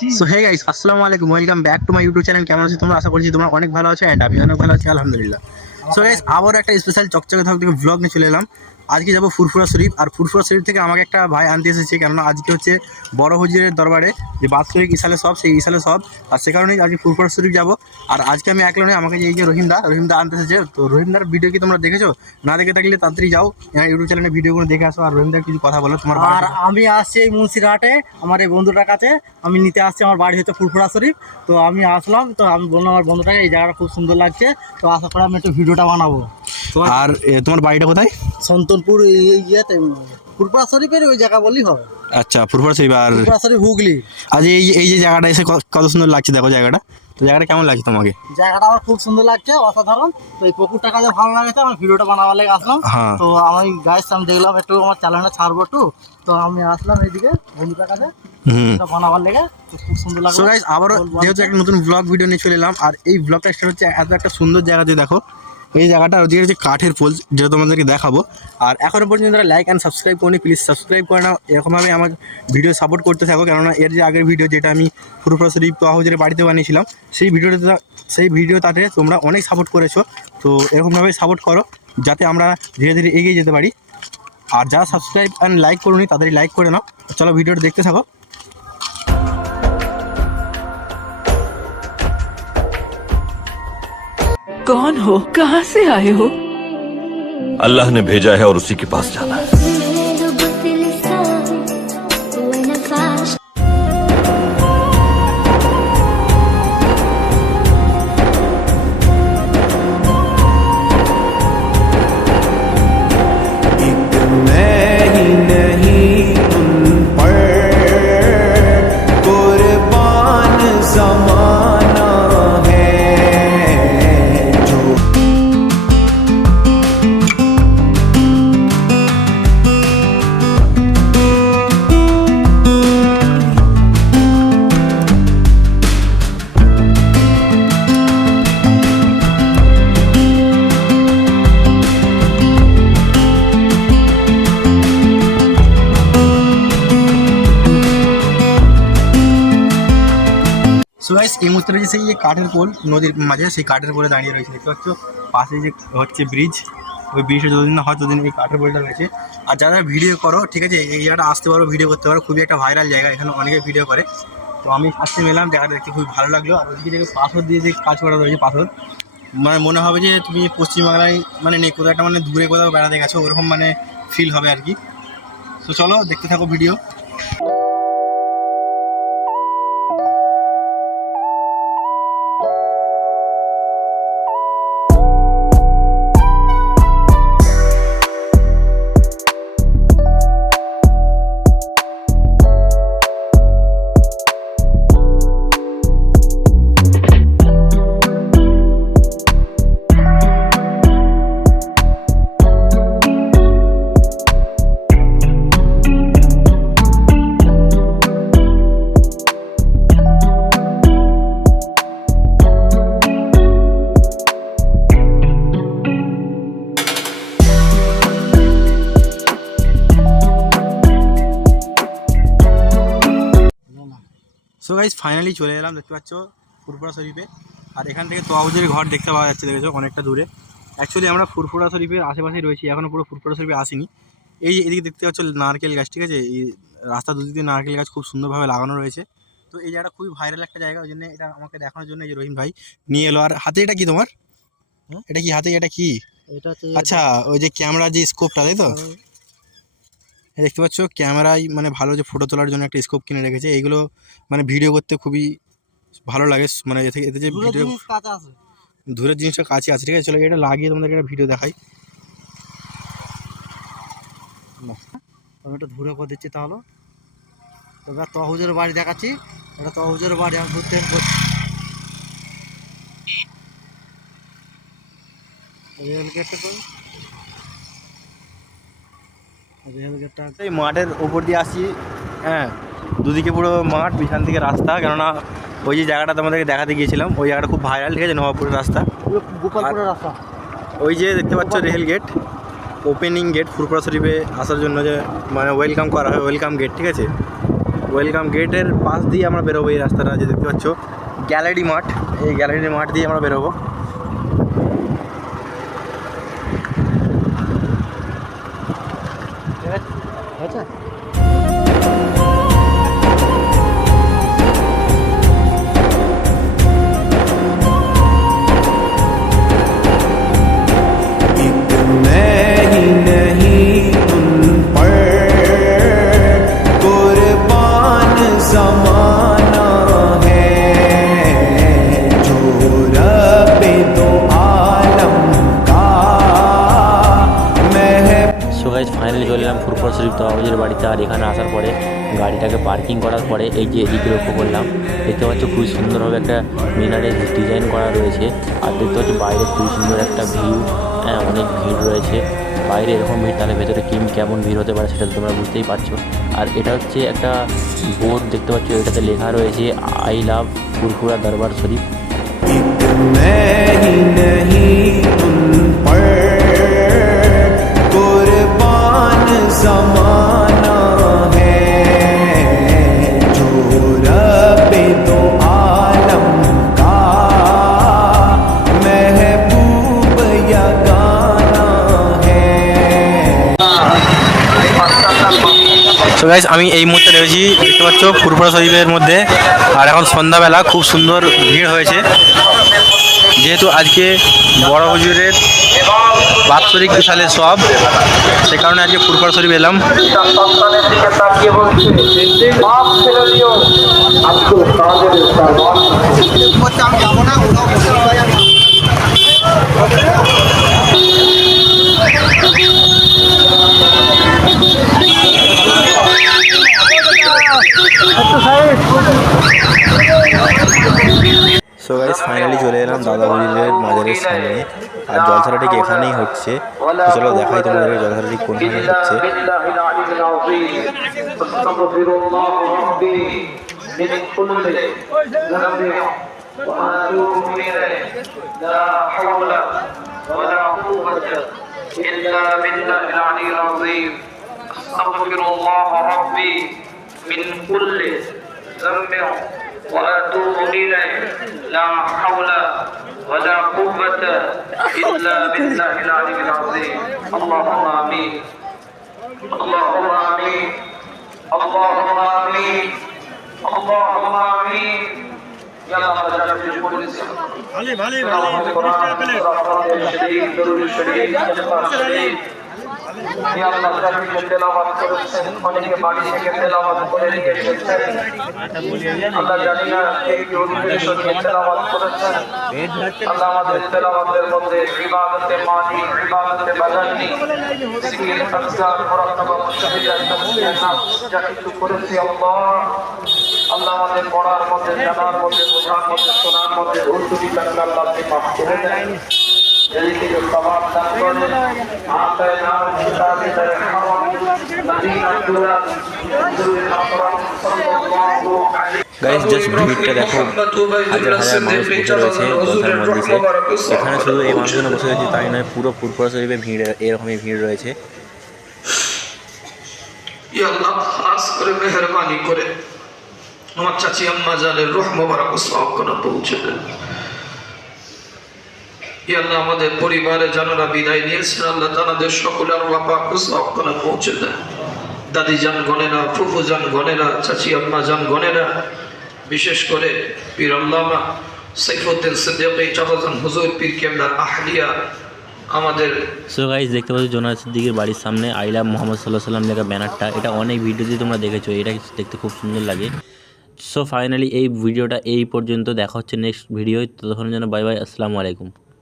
So hey guys, আসসালামু আলাইকুম, welcome back to my YouTube channel. কেমন আছো তোমরা? আশা করছি তোমরা অনেক ভালো আছো, অ্যান্ড আমি অনেক ভালো আছি, আলহামদুলিল্লাহ। সো গাইস, আবার একটা স্পেশাল চকচকে থাক থেকে ব্লগ নিয়ে চলে এলাম। আজকে যাবো ফুরফুরা শরীফ, আর ফুরফুরা শরীফ থেকে আমাকে একটা ভাই আনতে এসেছে, কেননা আজকে হচ্ছে বড় হুজুরের দরবারে যে বাৎসরিক ইসালে সব, সেই ইসালে সব। আর সে কারণেই আজকে ফুরফুরা শরীফ যাবো। আর আজকে আমি একলা নয়, আমাকে এই যে রহিমদা আনতে এসেছে। তো রহিমদার ভিডিও কি তোমরা দেখেছো? না দেখে থাকলে তাড়াতাড়ি যাও ইউটিউব চ্যানেলে ভিডিওগুলো দেখে আসো, আর রহিমদার কিছু কথা বলো তোমার। আর আমি আসছি এই মুন্সিরহাটে আমার এই বন্ধুটার কাছে। আমি নিতে আসছি, আমার বাড়ি হচ্ছে ফুরফুরা শরীফ। তো আমি আসলাম, তো আমি বললাম আমার বন্ধুটাকে এই জায়গাটা খুব সুন্দর লাগছে, তো আশা করি আমি একটু ভিডিওটা বানাবো। আর তোমার বাড়িটা কোথায়? সন্তনপুর এই ইয়েতে, ফুরফুরা শরীফের ওই জায়গা বললেই হবে। আচ্ছা, ফুরফুরা শরীফ। আর ফুরফুরা শরীফ হুগলি। আজ এই যে জায়গাটা এসে কত সুন্দর লাগছে, দেখো জায়গাটা। তো জায়গাটা কেমন লাগছে তোমাকে? জায়গাটা আমার খুব সুন্দর লাগছে, অসাধারণ। তো এই পুকুরটা কাজে ভালো লাগছে, আমার ভিডিওটা বানাবার লেগে আসলাম। হ্যাঁ। তো আমি গাইস আমি দেখলাম একটু আমার চ্যানেলটা ছাড়বো একটু, তো আমি আসলাম এইদিকে বন্ধুটার কাছে বানাবার লেগে। তো খুব সুন্দর লাগলো। সো গাইস, আবারও যেহেতু একটা নতুন ব্লগ ভিডিও নিয়ে চলে এলাম, আর এই ব্লগটা স্টার্ট হচ্ছে এত একটা সুন্দর জায়গা দিয়ে। দেখো এই জায়গাটা, ওদিকে যে কাঠের পোল, যেটা তোমাদেরকে দেখাবো। আর এখনো পর্যন্ত যারা লাইক অ্যান্ড সাবস্ক্রাইব করেনি, প্লিজ সাবস্ক্রাইব করে নাও। এরকমভাবে আমার ভিডিও সাপোর্ট করতে থাকো, কেননা এর যে আগের ভিডিও, যেটা আমি ফুরফুরা শরীফ তোয়া হুজুরের বাড়িতে বানিয়েছিলাম, সেই ভিডিওটাতে তোমরা অনেক সাপোর্ট করেছো। তো এরকমভাবে সাপোর্ট করো, যাতে আমরা ধীরে ধীরে এগিয়ে যেতে পারি। আর যারা সাবস্ক্রাইব অ্যান্ড লাইক করোনি, তাদেরই লাইক করে নাও। চলো ভিডিওটা দেখতে থাকো। कौन हो? कहाँ से आए हो? अल्लाह ने भेजा है और उसी के पास जाना है। সো গাইস, এই মুহূর্তে রয়েছে সেই যে কাঠের পোল নদীর মাঝে, সেই কাঠের পোলে দাঁড়িয়ে রয়েছে। দেখতে পাচ্ছ পাশে যে হচ্ছে ব্রিজ, ওই ব্রিজে যতদিন না হয় ততদিন এই কাঠের পোলটা রয়েছে। আর যারা ভিডিও করো, ঠিক আছে, এই জায়গাটা আসতে পারো, ভিডিও করতে পারো। খুবই একটা ভাইরাল জায়গা, এখানে অনেকে ভিডিও করে। তো আমি আসতে মেলাম, জায়গাটা দেখতে খুবই ভালো লাগলো। আর ওইদিকে যে পাথর দিয়ে যে কাজ করা রয়েছে, পাথর মানে মনে হবে যে তুমি পশ্চিমবাংলায় মানে নেই, কোথাও একটা মানে দূরে কোথাও বেড়াতে গেছো, ওরকম মানে ফিল হবে আর কি। তো চলো দেখতে থাকো ভিডিও। সো গাইস, ফাইনালি চলে এলাম, দেখতে পাচ্ছ ফুরফুরা শরীফে। আর এখান থেকে তোয়া হুজুরের ঘর দেখতে পাওয়া যাচ্ছে, দেখেছো অনেকটা দূরে। অ্যাকচুয়ালি আমরা ফুরফুরা শরীফের আশেপাশেই রয়েছি, এখনও পুরো ফুরফুরা শরীফে আসিনি। এই এদিকে দেখতে পাচ্ছ নারকেল গাছ, ঠিক আছে, এই রাস্তা দুদিকে নারকেল গাছ খুব সুন্দরভাবে লাগানো রয়েছে। তো এই জায়গাটা খুবই ভাইরাল একটা জায়গা, ওই জন্য এটা আমাকে দেখানোর জন্য এই যে রহিম ভাই নিয়ে এলো। আর হাতে এটা কি তোমার? এটা কি হাতে? এটা কি? এটা আচ্ছা, ওই যে ক্যামেরা যে স্কোপটা, তাই তো? দেখতে পাচ্ছ ক্যামেরায় মানে ভালো যে ফটো তোলার জন্য একটা স্কোপ কিনে রেখেছে। এইগুলো মানে ভিডিও করতে খুবই ভালো লাগে, মানে এতে যে ভিডিও কাজ আছে, দূরের জিনিসটা কাছে আছে, ঠিক আছে। চলো এটা লাগিয়ে তোমাদেরকে একটা ভিডিও দেখাই। আমি একটু দূরে করে দিচ্ছি তাহলে। তবে তহুজের বাড়ি দেখাচ্ছি, এটা তহুজের বাড়ি। আমি ঘুরতে রেল গেটটা এই মাঠের ওপর দিয়ে আসছি, হ্যাঁ, দুদিকে পুরো মাঠ, পিছন থেকে রাস্তা। কেননা ওই যে জায়গাটা তোমাদেরকে দেখাতে গিয়েছিলাম, ওই জায়গাটা খুব ভাইরাল, ঠিক আছে, নবাবপুরের রাস্তা। গোপালপুরের রাস্তা। ওই যে দেখতে পাচ্ছ রেল গেট, ওপেনিং গেট ফুরফুরা শরীফে আসার জন্য যে মানে ওয়েলকাম করা হয়, ওয়েলকাম গেট, ঠিক আছে। ওয়েলকাম গেটের পাশ দিয়ে আমরা বেরোবো। এই রাস্তাটা যে দেখতে পাচ্ছ গ্যালারি মাঠ, এই গ্যালারি মাঠ দিয়ে আমরা বেরোবো। সো গাইজ ফাইনালি চলে এলাম ফুরফুরা শরীফ তওয়াবাজির বাড়িতে। আর এখানে আসার পরে গাড়িটাকে পার্কিং করার পরে এই যে এদিকে লক্ষ্য করলাম, দেখতে পাচ্ছ খুবই সুন্দরভাবে একটা মিনারের ডিজাইন করা রয়েছে। আর দেখতে পাচ্ছ বাইরে খুবই সুন্দর একটা ভিউ, হ্যাঁ অনেক ভিড় রয়েছে বাইরে। এরকম ভিড় তাহলে ভেতরে কেমন ভিড় হতে পারে সেটা তোমরা বুঝতেই পারছো। আর এটা হচ্ছে একটা বোর্ড দেখতে পাচ্ছ, এটাতে লেখা রয়েছে আই লাভ ফুরফুরা দরবার শরীফ। সো গাইস আমি এই মুহূর্তে রয়েছি দেখতে পাচ্ছ ফুরফুরা শরীফের মধ্যে। আর এখন সন্ধ্যাবেলা খুব সুন্দর ভিড় হয়েছে, যেহেতু আজকে বড় হুজুরের বাৎসরিক বিশালের সব, সে কারণে আজকে ফুরফুরা শরীফ এলাম। সো গাইস ফাইনালি চলে এলাম দাদা হুজুরের মাজারের সামনে। আর জলসাটা ঠিক এখানেই হচ্ছে, তো চলো দেখাই তোমাদের জলসাটা ঠিক কোনখানে হচ্ছে। وأتوب إليه لا حول ولا قوة إلا بالله العلي العظيم اللهم آمين اللهم آمين اللهم آمين اللهم آمين يا الله رب العالمين علي علي علي يا الله رب তেলাওয়াত করেছেন অনেকে বাড়ি থেকে তেলাওয়াত করে নিয়ে এসেছেন আল্লাহ জানি না এই অধিবেশনে সঙ্গে তেলাওয়াত করেছেন আল্লাহ আমাদের তেলাওয়াতের মধ্যে ইবাদতে মানি ইবাদতে বাদানি জিকির আজকার মুরাকাবা মুশাহিদা তাসবিহ যা কিছু করেছি আল্লাহ আল্লাহ আমাদের পড়ার মধ্যে জানার মধ্যে বোঝার মধ্যে শোনার মধ্যে ভুলত্রুটি থাকলে আল্লাহ আপনি মাফ করে দেন جلدی جو ثواب دان کرے آپ کا نام کتاب حرام مدینہ دورہ حضور اکرم صلی اللہ علیہ গাইস জাস্ট ভিড়টা দেখো, হাজার হাজার মানুষ বসে রয়েছে জলসার মধ্যে। এখানে শুধু এই মানুষজন বসে রয়েছে তাই নয়, পুরো ফুরফুরা শরীফে ভিড় এরকমই ভিড় রয়েছে। ইয়া আল্লাহ খাস করে মেহেরবানি করে আমার চাচি আম্মা জানের রূহ মোবারক সওয়াবখানা পৌঁছে দেন। ইয়া আল্লাহ আমাদের পরিবারে যারা বিদায় নিয়েছেন আল্লাহ তাদের সকলের রূহ পাক সওয়াবখানা পৌঁছে দেন। দাদি জান গনেরা, ফুফু জান গনেরা, চাচি আম্মা জান গনেরা, বিশেষ করে পীর আল্লামা সাইফুদ্দিন সিদ্দিকী চাচাজান হুজুর পীর কেবলার আহলিয়া আমাদের। সো গাইস দেখতে পাচ্ছ জোনায়েদ সিদ্দিকীর বাড়ির সামনে আই লাভ মোহাম্মদ সাল্লাল্লাহু আলাইহি ওয়াসাল্লাম লেখা ব্যানারটা, এটা অনেক ভিডিওতে তোমরা দেখেছো, এটা দেখতে খুব সুন্দর লাগে। সো ফাইনালি এই ভিডিওটা এই পর্যন্ত, দেখা হচ্ছে নেক্সট ভিডিও। ততক্ষণের জন্য বাই বাই, আসসালামু আলাইকুম।